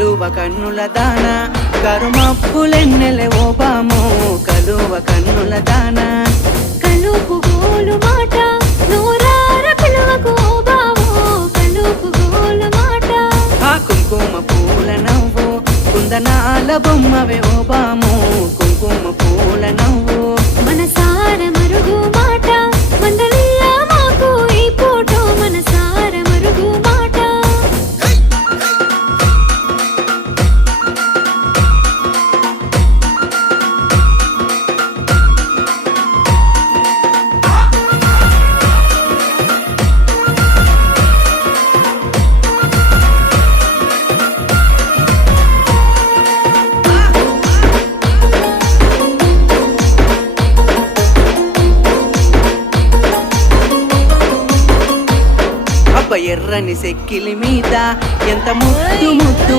కలువ కన్నుల దాన కరుమప్పులెన్నెలె ఓ బామో కలువ కన్నుల దాన కలుపు గోలు మాట నూరార పిలువకు ఓ బావో కలుపు గోలు మాట ఆ కుంకుమ పూల నవ్వు కుందనాల బొమ్మవే ఓ బామో కుంకుమ పూల నవ్వు మనసార మరుగు మాట మందలియ మాకు ఈ ఫోటో మనసార మరుగు మాట అబ్బ ఎర్రని సెక్కిలి మీద ఎంత ముద్దు ముద్దు